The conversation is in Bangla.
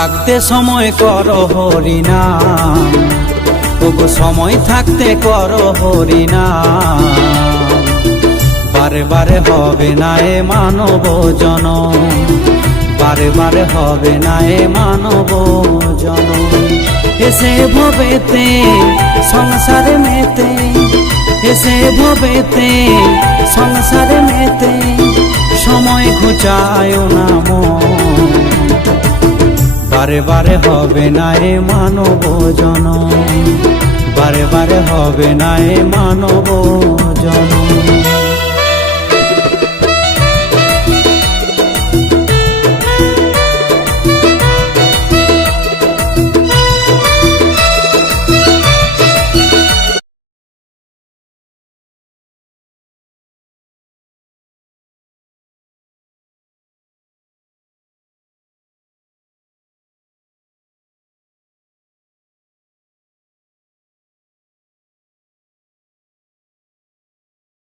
থাকতে সময় করো হরিনাম, ওগো সময় থাকতে করো হরিনাম। বারে বারে হবে না এ মানব জনম, বারে বারে হবে না এ মানব জনম। এসে ভবেতে সংসারে মেতে, এসে ভবেতে সংসারে মেতে, সময় ঘুচায় না মন। বারে বারে হবে না এ মানব জনম, বারে বারে হবে না এ মানব জনম।